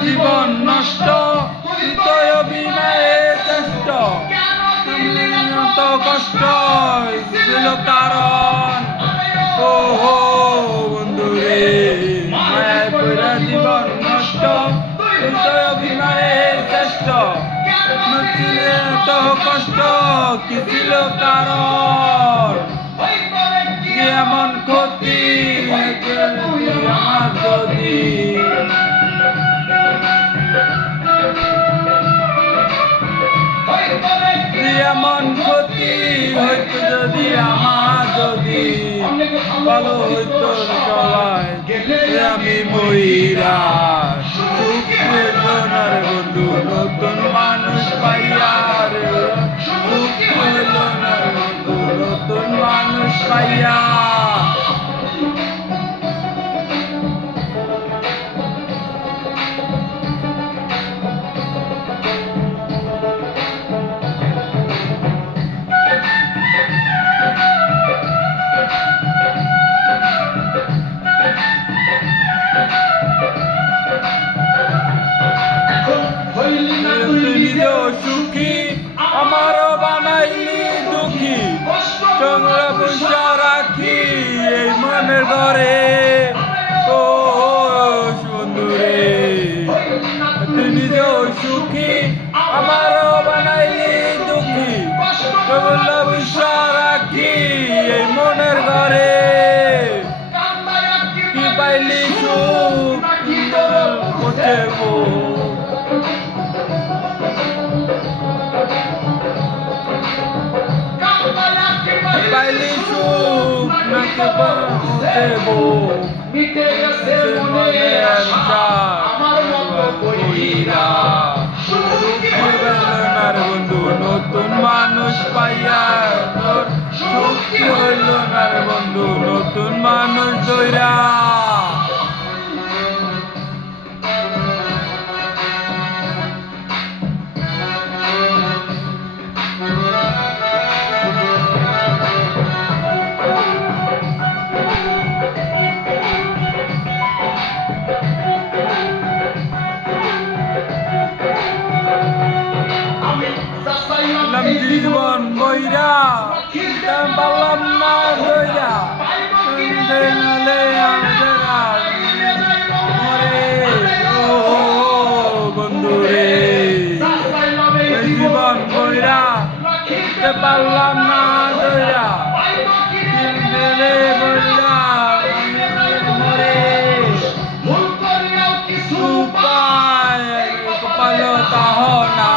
জীবন নষ্ট তুই অভিনয়ে চেষ্ট তো কষ্ট ছিল কারণ ও হো বন্ধু রে মায়ায় পড়া জীবন নষ্ট তুই অভিনয়ে চেষ্ট তো কষ্ট কি ছিল কারণ এমন ক্ষতি আমার যদি এমন ক্ষতি হইতো যদি আমার যদি ভালো হইতো সবাই আমি মহিলা সুখ পেলো না রে বন্ধু নতুন মানুষ পাইয়া রে সুখ পেলো না রে বন্ধু নতুন মানুষ পাইয়া সুখী আমারও বানাইলি দুঃখী চন্দ্রা বৈশা রাখি এই মনের ঘরে ও বন্ধু রে তুই নিজেও সুখী আমারও বানাইলি দুঃখী চন্দ্রা বৈশা রাখি এই মনের ঘরে কি পাইলি সুখ মুছে পাইলি সুখ নাকি দেবো মিটে গেছে মনের কইরা সুখ হইল না রে বন্ধু নতুন মানুষ পাইয়া তোর সুখ হইল না রে বন্ধু নতুন মানুষ দইরা জীবন বইরা পারলাম না বইরা বন্ধু রে জীবন বইরা পারলাম না দইরা বইরা মরে কিছু পায় পালো তাহ না